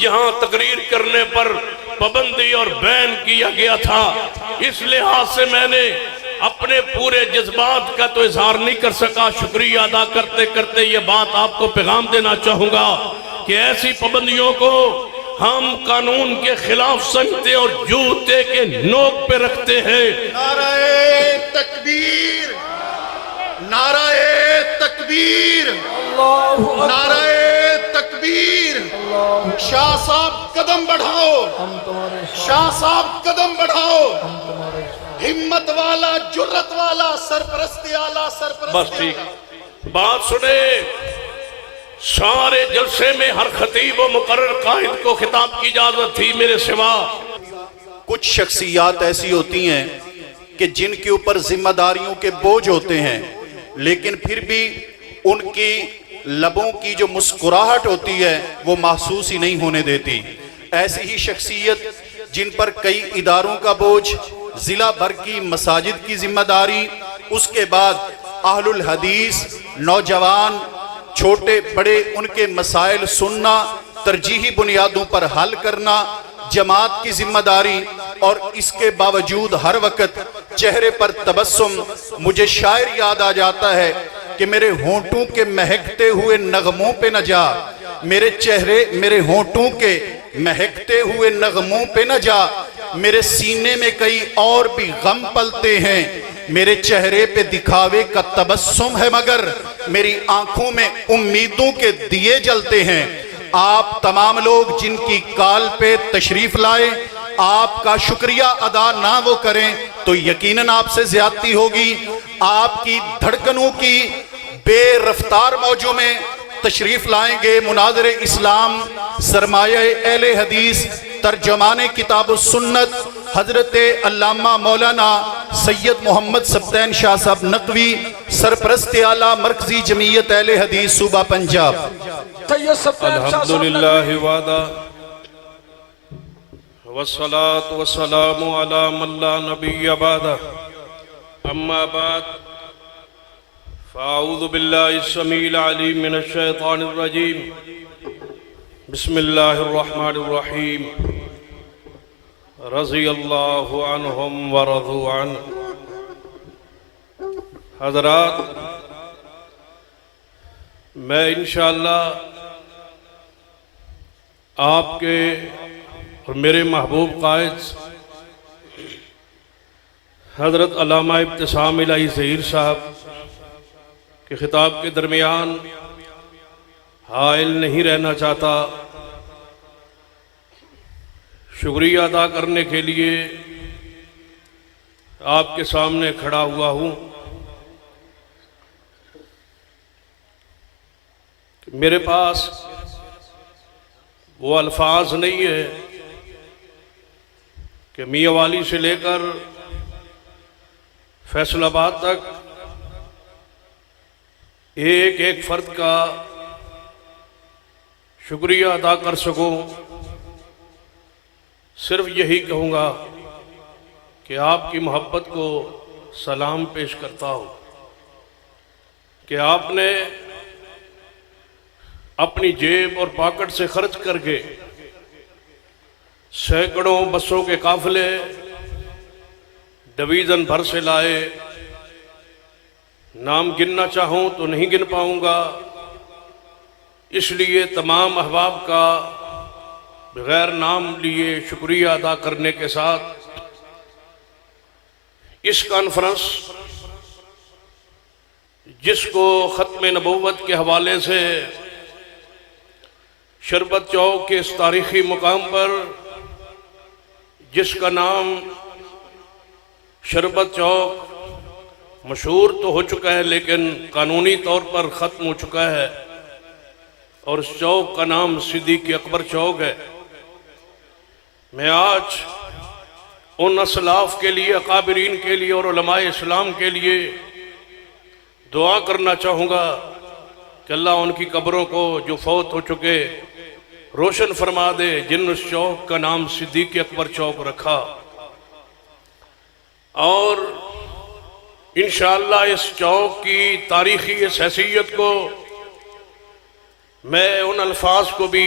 یہاں تقریر کرنے پر پابندی اور بین کیا گیا تھا، اس لحاظ سے میں نے اپنے پورے جذبات کا تو اظہار نہیں کر سکا۔ شکریہ ادا کرتے کرتے یہ بات آپ کو پیغام دینا چاہوں گا کہ ایسی پابندیوں کو ہم قانون کے خلاف سمجھتے اور جوتے کے نوک پہ رکھتے ہیں۔ نعرہ تکبیر، نعرہ تکبیر، نعرہ تکبیر۔ شاہ صاحب قدم بڑھاؤ، شاہ صاحب قدم بڑھاؤ۔ ہمت والا، جرت والا، سرپرستی آلہ، سرپرستی بس ٹھیک، بات سنے۔ سارے جلسے میں ہر خطیب و مقرر قائد کو خطاب کی اجازت تھی میرے سوا۔ کچھ شخصیات ایسی ہوتی ہیں کہ جن کے اوپر ذمہ داریوں کے بوجھ ہوتے ہیں، لیکن پھر بھی ان کی لبوں کی جو مسکراہٹ ہوتی ہے وہ محسوس ہی نہیں ہونے دیتی۔ ایسی ہی شخصیت جن پر کئی اداروں کا بوجھ، ضلع بھر کی مساجد کی ذمہ داری، اس کے بعد اہل الحدیث، نوجوان، چھوٹے بڑے ان کے مسائل سننا، ترجیحی بنیادوں پر حل کرنا، جماعت کی ذمہ داری، اور اس کے باوجود ہر وقت چہرے پر تبسم۔ مجھے شاعر یاد آ جاتا ہے کہ میرے ہونٹوں کے مہکتے ہوئے نغموں پہ نہ جا، میرے چہرے میرے ہونٹوں کے مہکتے ہوئے نغموں پہ نہ جا، میرے سینے میں کئی اور بھی غم پلتے ہیں، میرے چہرے پہ دکھاوے کا تبسم ہے مگر میری آنکھوں میں امیدوں کے دیے جلتے ہیں۔ آپ تمام لوگ جن کی کال پہ تشریف لائے، آپ کا شکریہ ادا نہ وہ کریں تو یقیناً آپ سے زیادتی ہوگی۔ آپ کی دھڑکنوں کی بے رفتار موجوں میں تشریف لائیں گے مناظر اسلام، سرمایہ اہل حدیث، ترجمان کتاب و سنت، حضرت علامہ مولانا سید محمد سبطین شاہ صاحب نقوی، سرپرست اعلیٰ مرکزی جمعیت اہل حدیث صوبہ پنجاب۔ الحمدللہ وعدہ والصلاة والسلام علی من لا نبی بعدہ، اما بعد فاعوذ باللہ السمیع العلیم من الشیطان الرجیم، بسم اللہ الرحمن الرحیم، رضی اللہ عنہم ورضوا عنہ۔ حضرات، میں انشاءاللہ آپ کے اور میرے محبوب قائد حضرت علامہ ابتسام الہی ظہیر صاحب کے خطاب کے درمیان حائل نہیں رہنا چاہتا۔ شکریہ ادا کرنے کے لیے آپ کے سامنے کھڑا ہوا ہوں۔ میرے پاس وہ الفاظ نہیں ہے کہ میاں والی سے لے کر فیصل آباد تک ایک ایک فرد کا شکریہ ادا کر سکوں۔ صرف یہی کہوں گا کہ آپ کی محبت کو سلام پیش کرتا ہوں کہ آپ نے اپنی جیب اور پاکٹ سے خرچ کر کے سینکڑوں بسوں کے قافلے ڈویژن بھر سے لائے۔ نام گننا چاہوں تو نہیں گن پاؤں گا، اس لیے تمام احباب کا بغیر نام لیے شکریہ ادا کرنے کے ساتھ اس کانفرنس جس کو ختم نبوت کے حوالے سے شربت چوک کے اس تاریخی مقام پر جس کا نام شربت چوک مشہور تو ہو چکا ہے لیکن قانونی طور پر ختم ہو چکا ہے، اور اس چوک کا نام صدیق اکبر چوک ہے۔ میں آج ان اسلاف کے لیے، اکابرین کے لیے اور علماء اسلام کے لیے دعا کرنا چاہوں گا کہ اللہ ان کی قبروں کو جو فوت ہو چکے روشن فرما دے، جن اس چوک کا نام صدیق اکبر چوک رکھا۔ اور انشاءاللہ اس چوک کی تاریخی اس حیثیت کو میں ان الفاظ کو بھی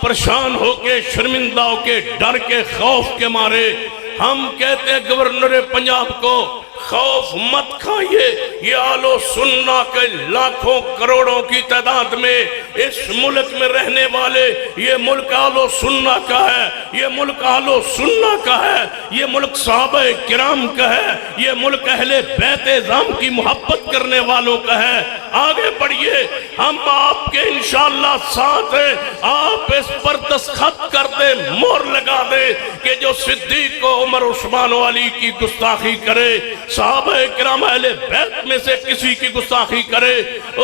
پریشان ہو کے شرمندہ ہو کے ڈر کے خوف کے مارے ہم کہتے ہیں گورنر پنجاب کو خوف مت کھائیے، یہ آل و سنہ کے لاکھوں کروڑوں کی تعداد میں اس ملک میں رہنے والے، یہ ملک آل و سنہ کا ہے، یہ ملک آل و سنہ کا ہے، یہ ملک صحابہ کرام کا ہے، یہ ملک اہل بیت اعظام کی محبت کرنے والوں کا ہے۔ آگے بڑھئے، ہم آپ کے انشاءاللہ ساتھ ہیں، آپ اس پر دستخط کر دیں، مہر لگا دیں کہ جو صدیق و عمر عثمان و علی کی گستاخی کرے، صحابہ کرام اہل بیت میں سے کسی کی گستاخی کرے،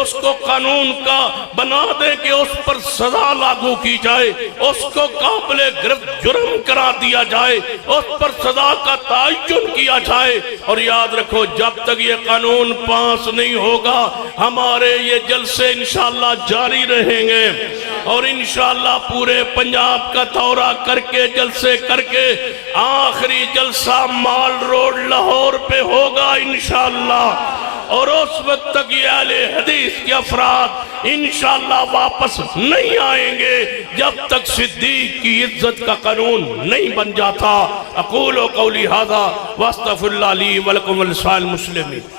اس کو قانون کا بنا دے کہ اس پر سزا لاگو کی جائے، اس کو قابل گرفت جرم کرا دیا جائے، اس پر سزا کا تعین کیا جائے۔ اور یاد رکھو جب تک یہ قانون پاس نہیں ہوگا ہمارے یہ جلسے انشاءاللہ جاری رہیں گے، اور انشاءاللہ پورے پنجاب کا دورہ کر کے جلسے کر کے آخری جلسہ مال روڈ لاہور پہ ہوگا انشاءاللہ، اور اس وقت تک یہ اہل حدیث کے افراد انشاءاللہ واپس نہیں آئیں گے جب تک صدیق کی عزت کا قانون نہیں بن جاتا۔ اقول قولی ھذا واستغفر اللہ لی ولکم ولسائر المسلمین۔